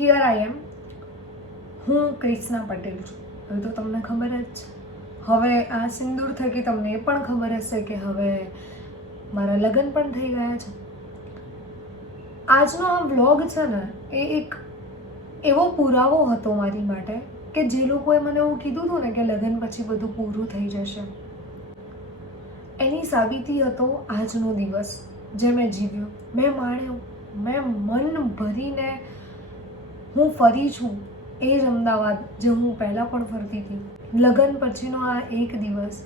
Here I એમ. હું ક્રિષ્ના પટેલ છું. હવે તો તમને ખબર જ છે. હવે આ સિંદૂર થકી તમને એ પણ ખબર હશે કે હવે મારા લગ્ન પણ થઈ ગયા છે. આજનો આ વ્લોગ છે ને એ એક એવો પુરાવો હતો મારી માટે કે જે લોકોએ મને એવું કીધું હતું ને કે લગ્ન પછી બધું પૂરું થઈ જશે, એની સાબિતી હતો આજનો દિવસ જે મેં જીવ્યો, મેં માણ્યો, મેં મન ભરીને હું ફરી છું એ જ અમદાવાદ જે હું પહેલાં પણ ફરતી હતી. લગ્ન પછીનો આ એક દિવસ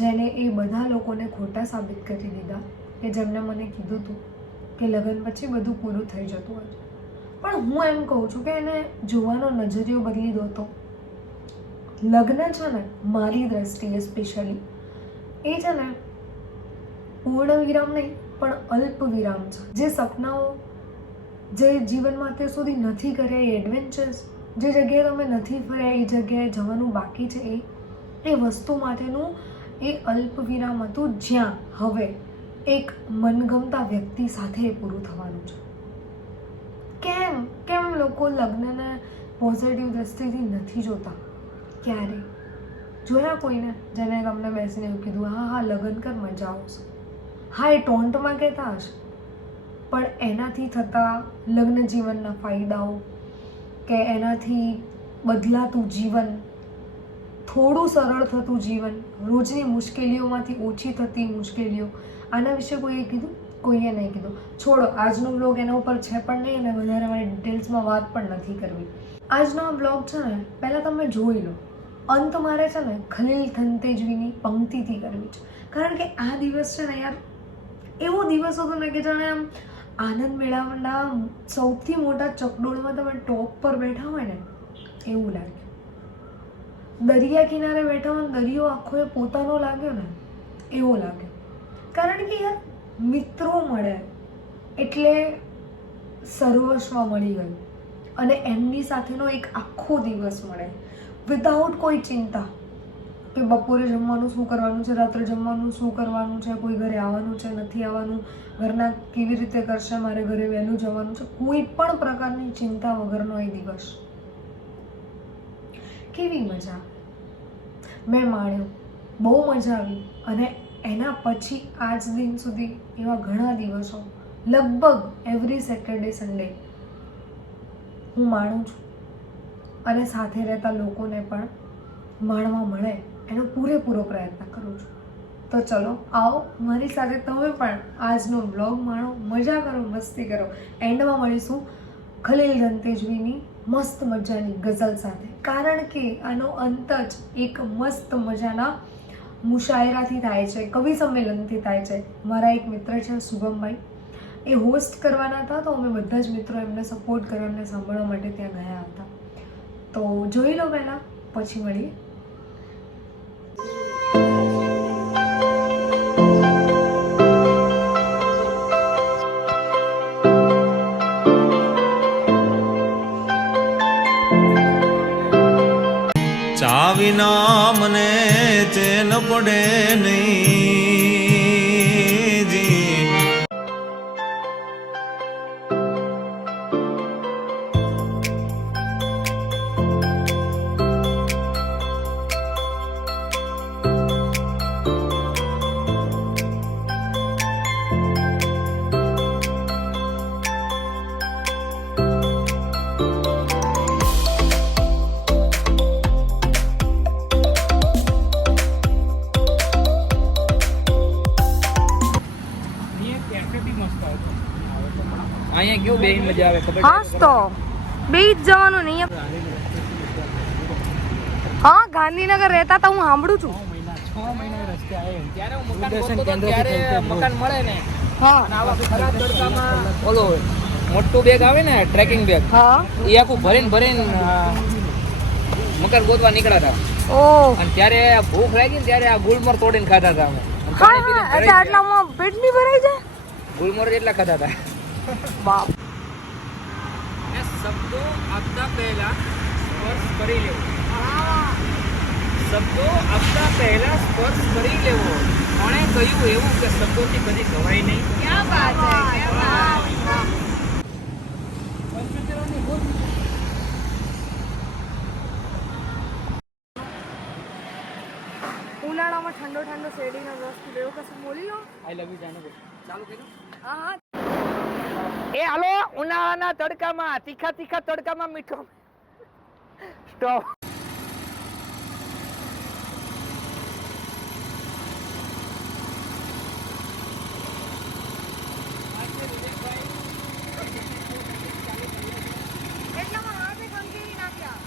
જેને એ બધા લોકોને ખોટા સાબિત કરી દીધા કે જેમને મને કીધું હતું કે લગ્ન પછી બધું પૂરું થઈ જતું હોય. પણ હું એમ કહું છું કે એને જોવાનો નજરિયો બદલી દો તો લગ્ન છે ને મારી દ્રષ્ટિએ સ્પેશિયલી એ છે ને પૂર્ણ વિરામ નહીં પણ અલ્પ વિરામ છે. જે સપનાઓ જે જીવનમાં અત્યાર સુધી નથી કર્યા એ એડવેન્ચર્સ, જે જગ્યાએ તમે નથી ફર્યા એ જગ્યાએ જવાનું બાકી છે એ વસ્તુ માટેનું એ અલ્પ વિરામ હતું જ્યાં હવે એક મનગમતા વ્યક્તિ સાથે પૂરું થવાનું છે. કેમ લોકો લગ્નને પોઝિટિવ દ્રષ્ટિથી નથી જોતા? ક્યારે જોયા કોઈને જેને તમને બેસીને એવું કીધું હા લગ્ન કર મજા આવશે? હા, એ ટોન્ટમાં કહેતા હશે, પણ એનાથી થતા લગ્ન જીવનના ફાયદાઓ કે એનાથી બદલાતું જીવન, થોડું સરળ થતું જીવન, રોજની મુશ્કેલીઓમાંથી ઓછી થતી મુશ્કેલીઓ, આના વિશે કોઈએ કીધું? કોઈએ નહીં કીધું. છોડો, આજનો બ્લોગ એના ઉપર છે પણ નહીં અને વધારે મારે ડિટેલ્સમાં વાત પણ નથી કરવી. આજનો આ બ્લોગ છે ને પહેલાં તમે જોઈ લો. અંત મારે છે ને ખલીલ થનતેજવીની પંક્તિથી કરવી છે, કારણ કે આ દિવસ છે ને યાર એવો દિવસ હતો ને કે જાણે આમ આનંદ મેળાના સૌથી મોટા ચકડોળમાં તમે ટોપ પર બેઠા હોય ને એવું લાગે. દરિયા કિનારે બેઠા હોય, દરિયો આખો એ પોતાનો લાગ્યો ને એવો લાગે. કારણ કે યાર મિત્રો મળે એટલે સર્વસ્વ મળી ગયું અને એમની સાથેનો એક આખો દિવસ મળે વિધાઉટ કોઈ ચિંતા કે બપોરે જમવાનું શું કરવાનું છે, રાત્રે જમવાનું શું કરવાનું છે, કોઈ ઘરે આવવાનું છે નથી આવવાનું, ઘરના કેવી રીતે કરશે, મારે ઘરે વહેલું જવાનું છે, કોઈ પણ પ્રકારની ચિંતા વગરનો એ દિવસ. કેવી મજા મેં માણ્યો, બહુ મજા આવી. અને એના પછી આજ દિન સુધી એવા ઘણા દિવસો લગભગ એવરી સેટરડે સન્ડે હું માણું છું અને સાથે રહેતા લોકોને પણ માણવા મળે એનો પૂરેપૂરો પ્રયત્ન કરું છું. તો ચલો આવો મારી સાથે તમે પણ આજનો બ્લોગ માણો, મજા કરો, મસ્તી કરો. એન્ડમાં મળીશું ખલીલ થનતેજવીની મસ્ત મજાની ગઝલ સાથે, કારણ કે આનો અંત જ એક મસ્ત મજાના મુશાયરાથી થાય છે, કવિ સંમેલનથી થાય છે. મારા એક મિત્ર છે શુભમભાઈ, એ હોસ્ટ કરવાના હતા તો અમે બધા જ મિત્રો એમને સપોર્ટ કરવા, એમને સાંભળવા માટે ત્યાં ગયા હતા. તો જોઈ લો પહેલાં, પછી મળીએ. ચાવીના મને ચેન પડે નહીં જી. અહીંયા કેવું બેહી મજા આવે ખબર? હા તો બે જ જવાનું નહીં. હા, ગાંધીનગર રહેતા તો હું સાંભળું છું. 6 મહિના રસ્તે આવે ત્યારે હું મકાન ગોતતો હતો, ત્યારે મકાન મળે ને. હા, અને આવા ખરા તડકામાં ઓલો મોટું બેગ આવે ને ટ્રેકિંગ બેગ, હા, એ આખું ભરીને મકાન ગોતવા નીકળ્યા હતા. ઓહ, અને ત્યારે ભૂખ લાગી ને ત્યારે આ ગુલમર તોડીને ખાધા હતા અમે. અને હા પાણી પીને હા, એટલે આટલામાં પેટ બી ભરાઈ જાય. ગુલમર એટલા ખાધા હતા. બાપ, શબ્દો આપતા પહેલા સ્પર્શ કરી લેવો. શબ્દો આપતા પહેલા સ્પર્શ કરી લેવો. કોણે કહ્યું એવું કે શબ્દોથી કદી કવાય નહીં? ક્યાં વાત હે, ક્યાં વાત. શેરડીનો રસ પીધો એવું કશું બોલી લો. આઈ લવ યુ જાનો ચાલુ કર્યું. હા હા. એ હાલો ઉનાળાના તડકામાં તીખા તડકામાં મીઠો સ્ટોપ. એટલામાં હાથે કંકેરી નાખ્યા.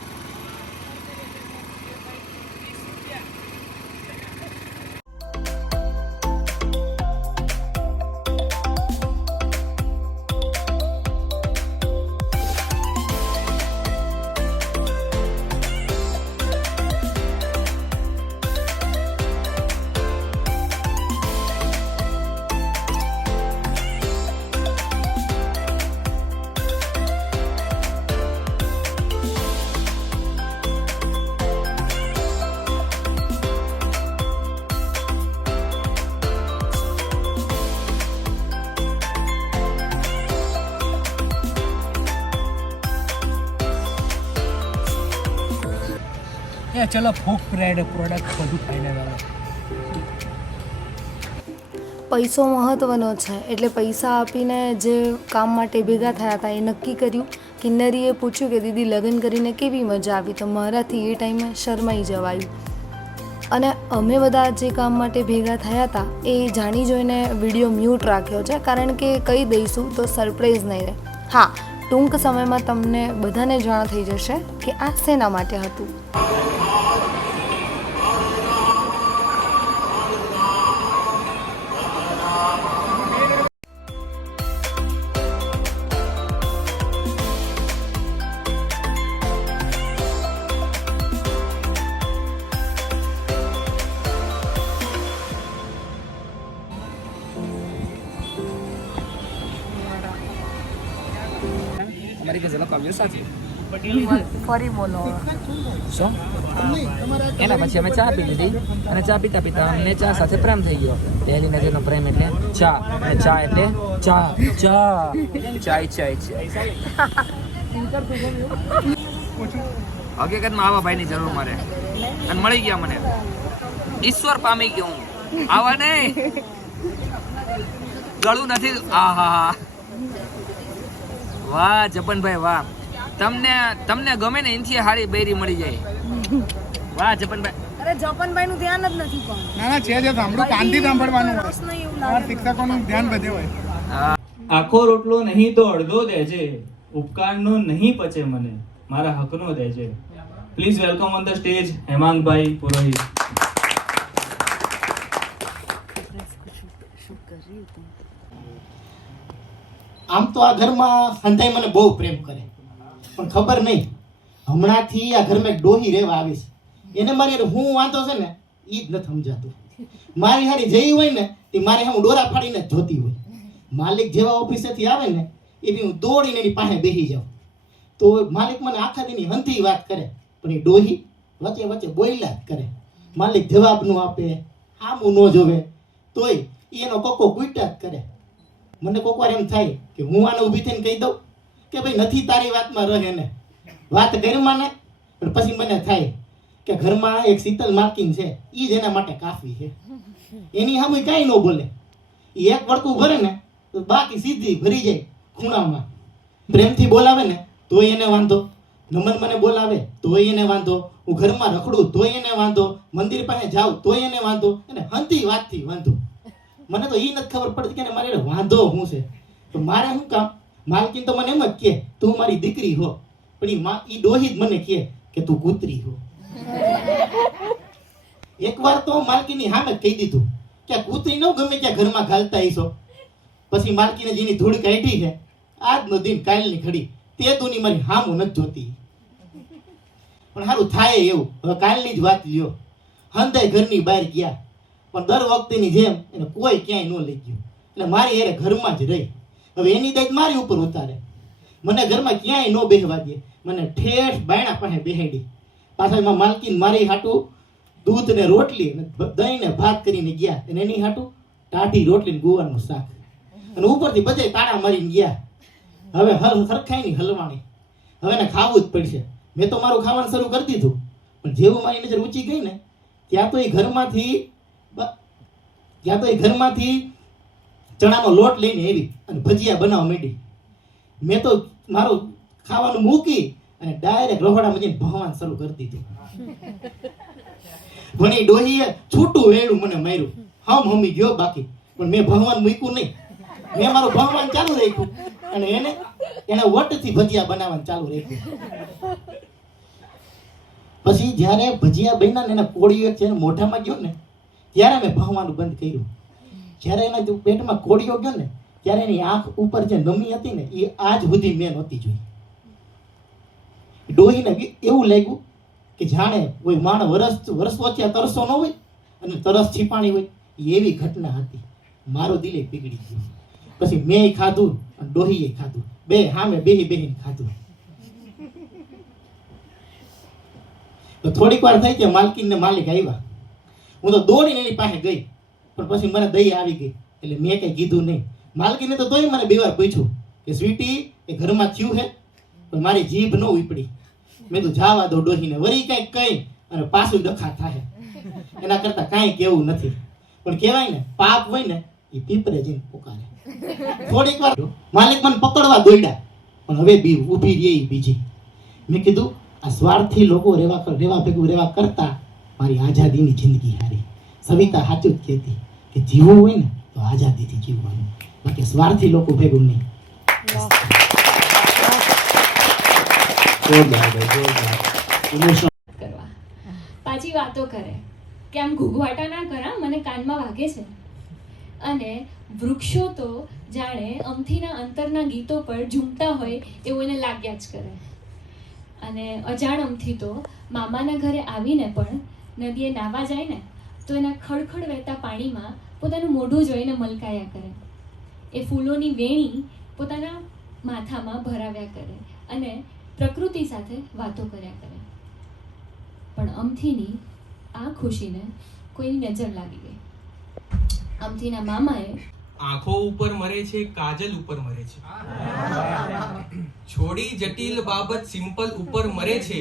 ચલો ફૂક પ્રોડક્ટ બધું ફાઇનલ આવે. પૈસો મહત્ત્વનો છે એટલે પૈસા આપીને જે કામ માટે ભેગા થયા હતા એ નક્કી કર્યું. કિન્નરીએ પૂછ્યું કે દીદી લગ્ન કરીને કેવી મજા આવી, તો મારાથી એ ટાઈમે શરમાઈ જવાયું. અને અમે બધા જે કામ માટે ભેગા થયા હતા એ જાણી જોઈને વિડીયો મ્યુટ રાખ્યો છે, કારણ કે કહી દઈશું તો સરપ્રાઈઝ નહીં રહે. હા, ટૂંક સમયમાં તમને બધાને જાણ થઈ જશે કે આ શેના માટે હતું. અમારી ગઝલ આવ્યું સાચી ફરી બોલો. શું એના પછી અમે ચા પી લીધી અને ચા પીતા પીતા અમને ચા સાથે પ્રેમ થઈ ગયો. પહેલી નજરનો પ્રેમ એટલે ચા અને ચા એટલે ચા હકીકતમાં આવા ભાઈની જરૂર મારે અને મળી ગયા મને. ઈશ્વર પામી ગયો હું. આવા નહીં ગળું નથી. આહા વાહ જપનભાઈ વાહ, તમને ગમે ને એનથી હારી બૈરી મળી જાય. વાહ જપનભાઈ. અરે જપનભાઈ નું ધ્યાન જ નથી પણ. ના છે જે સાંભળો કાનથી સાંભળવાનું હોય. શિક્ષકોનું ધ્યાન બધે હોય. આખો રોટલો નહીં તો અડધો દેજે, ઉપકારનો નહીં પચે મને, મારા હકનો દેજે. Please welcome on the stage Hemangbhai Purohit. આમ તો આ ઘરમાં સંતાઈ મને બહુ પ્રેમ કરે, પણ ખબર નહીં હમણાંથી આ ઘરમાં એક ડોહી રહેવા આવી છે. એને મારી હું વાંધો છે ને એ જ નથી સમજાતું. મારી હારી જઈ હોય ને તે મારે હું ડોરા ફાડીને જ જોતી હોય. માલિક જેવા ઓફિસેથી આવે ને એ બી હું દોડીને એની પાસે બેસી જાઉં તો માલિક મને આખા દીની હંધી વાત કરે, પણ એ ડોહી વચ્ચે વચ્ચે બોલ્યા જ કરે. માલિક જવાબ ન આપે, આમું ન જોવે તોય એનો કોકો ગુઈટા જ કરે. મને કોક વાર એમ થાય કે હું આને ઊભી થઈને કહી દઉં કે ભાઈ નથી તારી વાતમાં રહે ને વાત ઘરમાં ને, પણ પછી મને થાય કે ઘરમાં એક શીતલ માર્કિંગ છે એ જ એના માટે કાફી છે. એની સામે કાંઈ ન બોલે, એ એક વળકું ભરે ને તો બાકી સીધી ભરી જાય ખૂણામાં. પ્રેમથી બોલાવે ને તોય એને વાંધો, નમન મને બોલાવે તોય એને વાંધો, હું ઘરમાં રખડું તોય એને વાંધો, મંદિર પાસે જાઉં તોય એને વાંધો, અને હંતી વાતથી વાંધો. મને તો એ નથી ખબર પડતી કે મારે વાંધો શું છે. તો મારે શું કામ? માલકીન તો મને એમ જ કહે તું મારી દીકરી હો, પણ એ ડોહી જ મને કહે કે તું કૂતરી હો. એકવાર તો માલકીની સામે કહી દીધું કે કૂતરી ન ગમે ત્યાં ઘરમાં ઘાલતા હશો. પછી માલકીને જેની ધૂળ કાઢી છે આજનો દિન કાલની ઘડી તે દુની મારી હામું નથી જોતી. પણ સારું થાય એવું. હવે કાલની જ વાત લ્યો, હંધાઈ ઘરની બહાર ગયા પણ દર વખતેની જેમ એને કોઈ ક્યાંય ન લઈ ગયું. એટલે મારી યારે ઘરમાં જ રહી. હવે એની દાયિત્વ મારી ઉપર ઉતારે. મને ઘરમાં ક્યાંય ન બેહવા દે, મને ઠેઠ બાયણા પાસે બેહાડી. પાછા એમાં માલકીન મારી હાટું દૂધ ને રોટલી દહીં ને ભાત કરીને ગયા, અને એની હાટું ટાઢી રોટલી ને ગુવારનું શાક, અને ઉપરથી બધે તાળા મારીને ગયા. હવે સરખાઈની હલવાણી, હવે એને ખાવું જ પડશે. મેં તો મારું ખાવાનું શરૂ કરી દીધું, પણ જેવું મારી નજર ઊંચી ગઈ ને ત્યાં તો એ ઘરમાંથી ત્યાં તો એ ઘરમાંથી ચણાનો લોટ લઈને આવી અને ભજીયા બનાવવા માંડી. મેં તો મારું ખાવાનું મૂકી અને ડાયરેક્ટ રહોડામાં જઈને ભણવાનું શરૂ કરી દીધું. ભણી ડોહીએ છૂટું વેડું મને માર્યું. હમી ગયો બાકી, પણ મેં ભણવાનું મૂક્યું નહીં. મેં મારું ભણવાનું ચાલુ રાખ્યું અને એને વટથી ભજીયા બનાવવાનું ચાલુ રાખ્યું. પછી જ્યારે ભજીયા બન્યા ને એના કોળીઓ છે ને મોઢામાં ગયો ને ત્યારે મેં ભણવાનું બંધ કર્યું. જ્યારે એના પેટમાં કોળીઓ ગયો ને ત્યારે એની આંખ ઉપર જે નમી હતી ને એ આજ સુધી મેં નહોતી જોઈ. ડોહીને એવું લાગ્યું કે જાણે કોઈ માણસ વર્ષો ત્યાં તરસો ન હોય અને તરસ છીપાણી હોય, એવી ઘટના હતી. મારો દિલે પીગળી ગયો. પછી મેં ખાધું અને ડોહીએ ખાધું, બે સામે બેહીને ખાધું. તો થોડીક વાર થઈ કે માલકીન ને માલિક આવ્યા. હું તો દોડીને એની પાસે ગઈ, પણ પછી મને દયા આવી ગઈ એટલે મેં કઈ કીધું નહીં. માલકીને તો તોય મને બે વાર પૂછ્યું કે સ્વીટી એ ઘરમાં થયું હે, પણ મારી જીભ ન ઉપડી. મેં તો જાવા દો ડોહીને, વળી કંઈક કઈ અને પાછું ડખા થાય. એના કરતા કાંઈ કેવું નથી. પણ કહેવાય ને પાપ હોય ને એ પીપરે જઈને પુકારે. થોડીક વાર માલિક મને પકડવા દોડ્યા, પણ હવે બી ઊભી રહી બીજી. મેં કીધું આ સ્વાર્થી લોકો રેવા ભેગું રેવા કરતા મારી આઝાદીની જિંદગી હારી. સવિતા સાચું જ કહેતી કે જીવવું હોય ને તો આઝાદીથી જીવવાનું, બાકી સ્વાર્થી લોકો ભેગું નહીં. કરવા પાછી વાતો કરે કે આમ ઘૂઘવાટા ના કરા, મને કાનમાં વાગે છે. અને વૃક્ષો તો જાણે અમથીના અંતરના ગીતો પર ઝૂમતા હોય એવું એને લાગ્યા જ કરે. અને અજાણમથી તો મામાના ઘરે આવીને પણ નદીએ નાહવા જાય ને તો એના ખડખડ વહેતા પાણીમાં પોતાનું મોઢું જોઈને મલકાયા કરે. એ ફૂલોની વેણી પોતાના માથામાં ભરાવ્યા કરે અને પ્રકૃતિ સાથે વાતો કર્યા કરે. પણ અમથીની આ ખુશીને કોઈની નજર લાગી ગઈ. અમથીના મામાએ આંખો ઉપર મરે છે, કાજલ ઉપર મરે છે. છોડી જટિલ બાબત સિમ્પલ ઉપર મરે છે.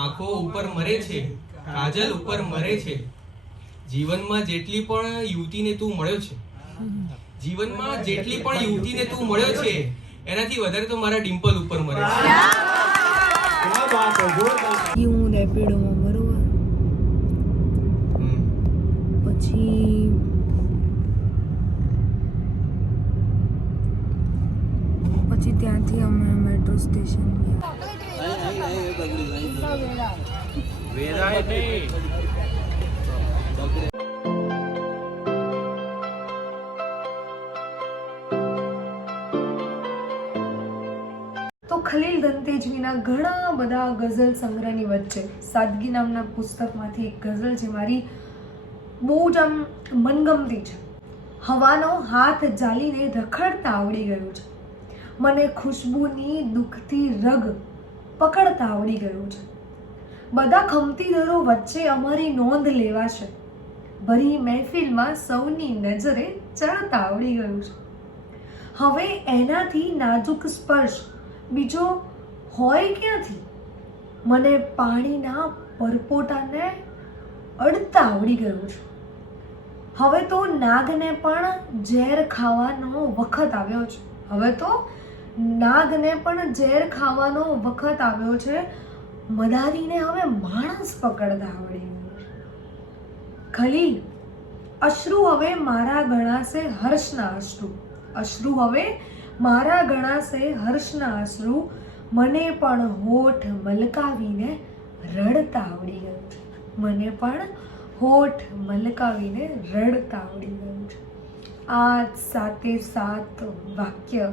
આંખો ઉપર મરે છે, કાજલ ઉપર મરે છે. જીવનમાં જેટલી પણ યુવતીને તું મળ્યો છે, જીવનમાં જેટલી પણ યુવતીને તું મળ્યો છે એનાથી વધારે તો મારા ડિમ્પલ ઉપર મરે છે. હું રેપિડોમાં બરોબર, પછી ત્યાંથી અમે મેટ્રો સ્ટેશન ગયા. તો ખલીલ ધનતેજવીના ઘણા બધા ગઝલ સંગ્રહની વચ્ચે સાદગી નામના પુસ્તકમાંથી એક ગઝલ જે મારી બહુ જ આમ મનગમતી છે. હવાનો હાથ ઝાલીને રખડતા આવડી ગયું છે, મને ખુશ્બુની દુખતી રગ પકડતા આવડી ગયું છે. બધા ખમતી દરો વચ્ચે અમારી નોંધ લેવાશે, ભરી મહેફિલમાં સૌની નજરે ચડતા આવડી ગયું છે. હવે એનાથી નાજુક સ્પર્શ બીજો હોય ક્યાંથી, મને પાણીના પરપોટાને અડતા આવડી ગયું છે. હવે તો નાગને પણ ઝેર ખાવાનો વખત આવ્યો છે, હવે તો નાગને પણ ઝેર ખાવાનો વખત આવ્યો છે. મદારીને હવે માણસ પકડતા આવડી ગયું છે. ખલીલ, અશ્રુ હવે મારા ગણાશે હર્ષના અશ્રુ, અશ્રુ હવે મારા ગણાશે હર્ષના અશ્રુ. મને પણ હોઠ મલકાવીને રડતા આવડી ગયું છે, મને પણ હોઠ મલકાવીને રડતા આવડી ગયું છે. આ 7 વાક્ય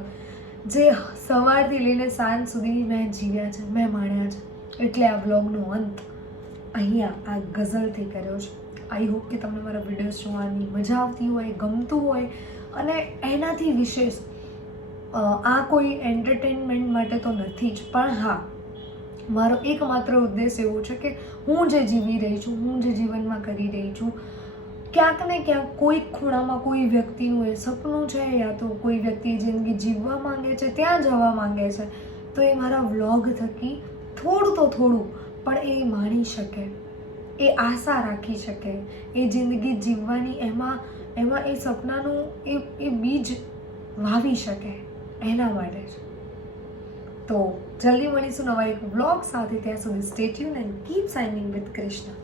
જે સવારથી લઈને સાંજ સુધી મેં જીવ્યા છે, મેં માણ્યા છે, એટલે આ વ્લોગનો અંત અહીંયા આ ગઝલથી કર્યો છે. આઈ હોપ કે તમને મારા વિડીયોઝ જોવાની મજા આવતી હોય, ગમતું હોય. અને એનાથી વિશેષ આ કોઈ એન્ટરટેનમેન્ટ માટે તો નથી જ, પણ હા, મારો એકમાત્ર ઉદ્દેશ એવો છે કે હું જે જીવી રહી છું, હું જે જીવનમાં કરી રહી છું, ક્યાંક ને ક્યાંક કોઈક ખૂણામાં કોઈ વ્યક્તિનું એ સપનું છે, યા તો કોઈ વ્યક્તિ જિંદગી જીવવા માંગે છે, ત્યાં જવા માંગે છે, તો એ મારા વ્લોગ થકી થોડું તો થોડું પણ એ માણી શકે, એ આશા રાખી શકે, એ જિંદગી જીવવાની એમાં એમાં એ સપનાનું એ બીજ વાવી શકે એના માટે જ. તો જલ્દી મળીશું નવા એક વ્લોગ સાથે. ત્યાં સુધી stay tune and keep signing with Krishna.